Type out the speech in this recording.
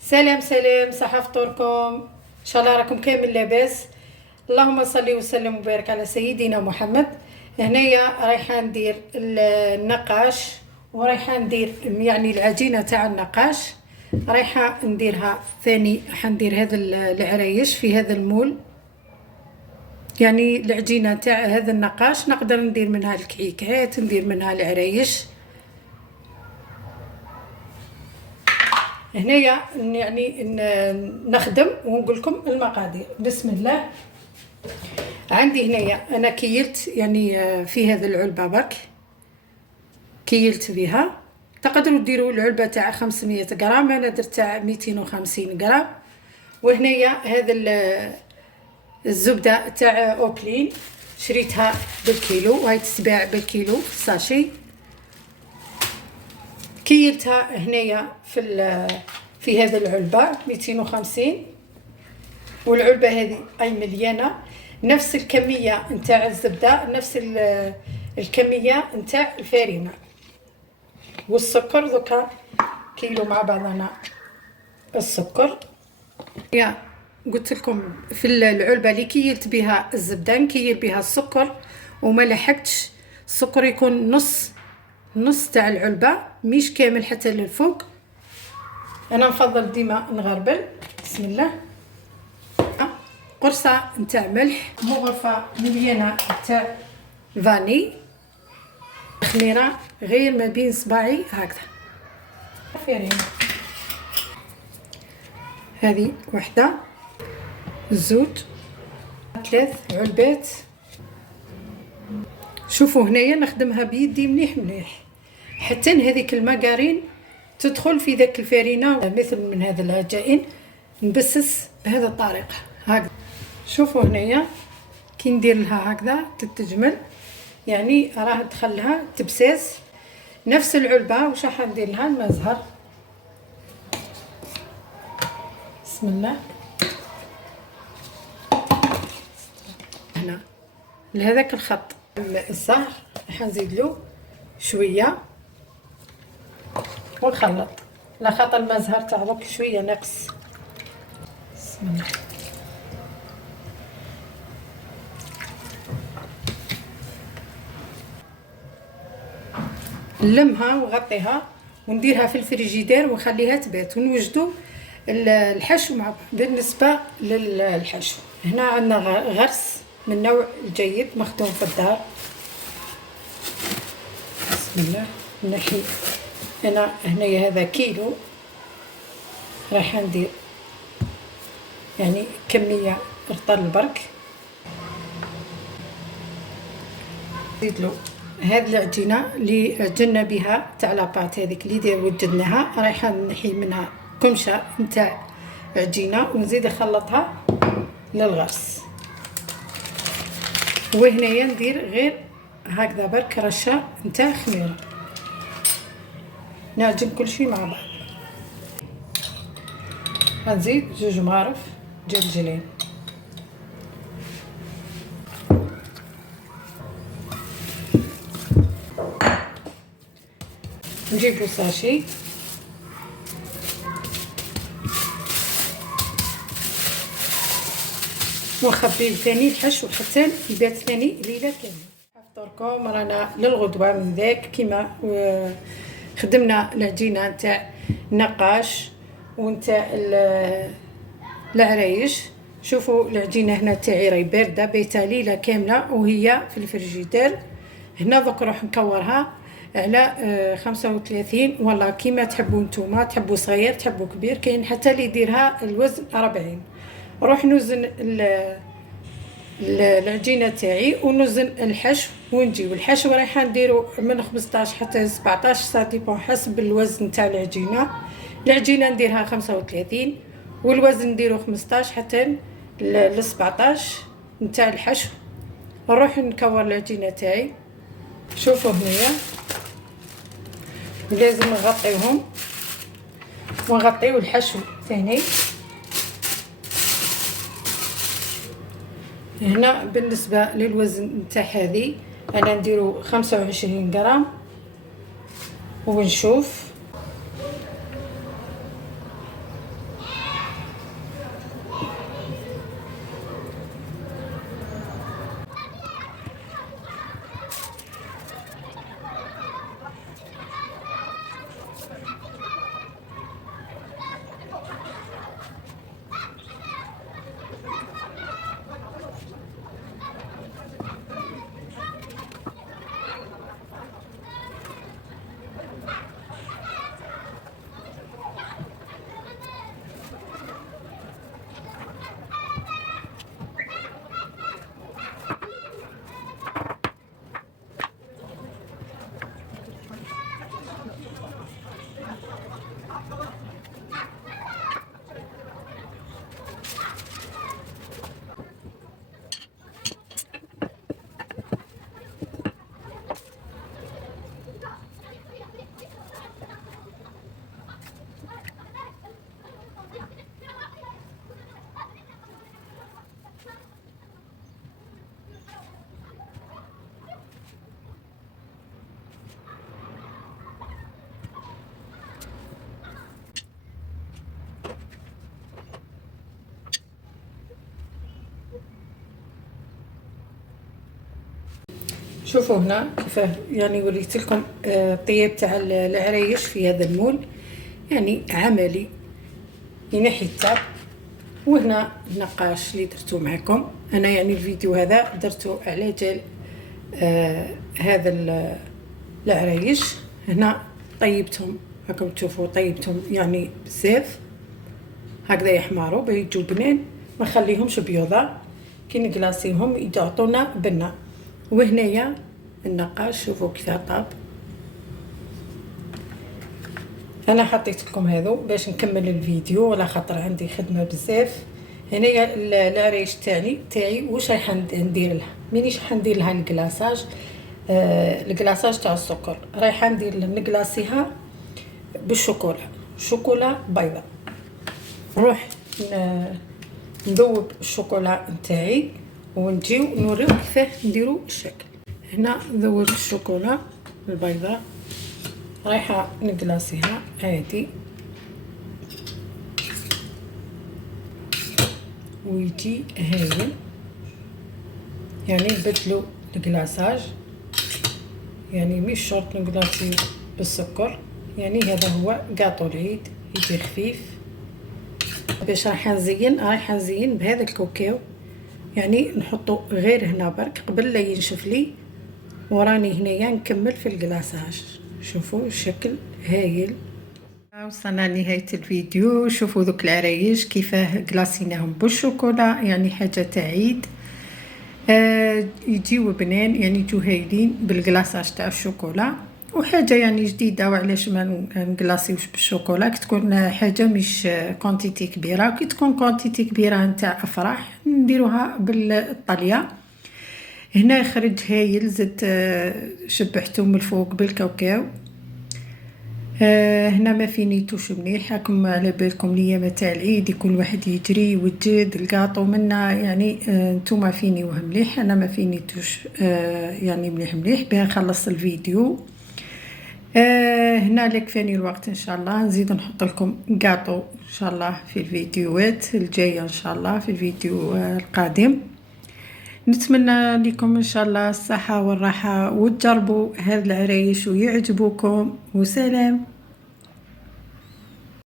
سلام سلام، صحة فطوركم ان شاء الله راكم كامل لاباس. اللهم صل وسلم وبارك على سيدنا محمد. هنايا رايحه ندير النقاش، ورايحه ندير يعني العجينه تاع النقاش. رايحه نديرها ثاني، حندير هذا العريش في هذا المول. يعني العجينه تاع هذا النقاش نقدر ندير منها الكعكات، ندير منها العريش. هنايا يعني نخدم ونقول لكم المقادير. بسم الله. عندي هنايا انا كيلت يعني في هذا العلبه برك كيلت بها. تقدروا ديروا العلبه تاع 500 غرام، انا درت تاع 250 غرام. وهنايا هذا الزبده تاع اوبلين شريتها بالكيلو، وهي تتباع بالكيلو ساشي. كيلتها هنايا في هذا العلبه 250، والعلبه هذه اي مليانه نفس الكميه نتاع الزبده، نفس الكميه نتاع الفارينه والسكر. دوكا كيلو مع بعضنا السكر. يا قلت لكم في العلبه اللي كيلت بها الزبده نكيل بها السكر، وما لحقتش السكر يكون نص تاع العلبه، مش كامل حتى للفوق. انا نفضل ديما نغربل. بسم الله. قرصه نتاع ملح، مغرفه مليانه تاع فاني، خميره غير ما بين صباعي هكذا. فارين هذه وحده، زوج، 3 علبات. شوفوا هنايا نخدمها بيدي مليح مليح، حتى هذيك الماغارين تدخل في ذاك الفارينه. مثل من هذا العجائن نبسس بهذا الطريقه هكذا. شوفوا هنايا كي ندير لها هكذا تتجمل، يعني راه دخلها تبساس. نفس العلبه واش راح ندير لها المزهر. بسم الله. هنا لهذاك الخط الزهر راح نزيد له شويه ونخلط، لا خاطر المزهر تاع دوك شويه ناقص. بسم الله. نلمها وغطيها ونديرها في الفريجيدير ونخليها تبات، ونوجدوا الحشو مع بعض. بالنسبه للحشو هنا عندنا غرس من نوع الجيد مخدوم في الدار. بسم الله. نحي انا هنايا هذا كيلو، راح ندير يعني كميه رطل برك. نزيد له هاد العجينه اللي عجنا بها تاع لاباط، هذيك اللي وجدناها رايحه نحي منها كمشه نتاع عجينه ونزيد نخلطها للغرس. وهنايا ندير غير هكذا برك رشه نتاع خميره، نعجن كل شيء مع بعض. غنزيد 2 معارف جلجلين. نجيبو ساشي ونخبيه ثاني الحشو حتى يبات ثاني ليله كامله. فطوركم رانا للغدوه من ذاك كيما خدمنا العجينه نتاع النقاش ونتاع العرايش. شوفوا العجينه هنا تاعي راهي بارده، بيتها ليله كامله وهي في الفريجيدير. هنا دوك نروح نكورها على 35 والله كيما تحبوا نتوما، تحبوا صغير تحبوا كبير، كاين حتى اللي يديرها الوزن 40. نروح نوزن العجينه تاعي ونوزن الحشو ونجيب الحشو. رايحه نديرو من 15 حتى 17 ساتيبون حسب الوزن تاع العجينه. العجينه نديرها 35 والوزن نديرو 15 حتى ل 17 نتاع الحشو. نروح نكور العجينه تاعي. شوفوا هنايا لازم نغطيوهم ونغطيو الحشو ثاني. هنا بالنسبه للوزن نتاع هذه انا نديرو 25 غرام ونشوف. شوفوا هنا كيف يعني وريت لكم الطياب تاع العرايش في هذا المول، يعني عملي يعني حتى. وهنا النقاش اللي درتو معكم انا، يعني الفيديو هذا درتو على جال هذا العرايش. هنا طيبتهم راكم تشوفوا، طيبتهم يعني بزاف هكذا يحمروا باش يجوا بنين، ما خليهمش بيضة كي نكلاصيهم يعطونا بنه. وهنايا النقاش شوفوا كيف طاب. انا حطيت لكم هذو باش نكمل الفيديو على خاطر عندي خدمه بزاف. هنايا العريش تاعي واش راح ندير لها، مانيش حندير لها الكلاصاج. الكلاصاج تاع السكر رايحه ندير نكلاصيها بالشوكولا، شوكولا بيضاء. نروح نذوب الشوكولا نتاعي ونجيو نوريو كيفاه نديرو الشكل. هنا ذوبت الشوكولا البيضاء رايحه نكلاصيها عادي، ويجي هايل. يعني نبدلو الكلاصاج، يعني مش شرط نكلاصي بالسكر، يعني هذا هو قاطو العيد يجي خفيف. باش راح نزين بهذا الكاوكاو، يعني نحطو غير هنا برك قبل لا ينشف لي، وراني هنايا نكمل في الكلاصاج. شوفوا الشكل هايل. وصلنا لنهاية الفيديو. شوفوا ذوك العرايش كيفاه كلاصيناهم بالشوكولا، يعني حاجة تعيد. يجيو بنان، يعني يجيو هايلين بالكلاصاج تاع الشوكولا، وحاجه يعني جديده. وعلاش ما نكلاصيوش بالشوكولا كي تكون حاجه مش كونتيتي كبيره. كي تكون كونتيتي كبيره نتاع افراح نديروها بالطليه. هنا يخرج هايل، زدت شبحته من الفوق بالكاوكاو. هنا ما فينيتوش مليح، راكم على بالكم الايام تاع العيد كل واحد يجري وتجد الكاطو منا، يعني نتوما فينيوه مليح، انا ما فينيتوش يعني مليح باه نخلص الفيديو. هنا لك فاني الوقت، ان شاء الله نزيد نحط لكم كاطو ان شاء الله في الفيديوهات الجايه، ان شاء الله في الفيديو القادم. نتمنى لكم ان شاء الله الصحه والراحه، وتجربوا هذا العرايش ويعجبوكم. وسلام.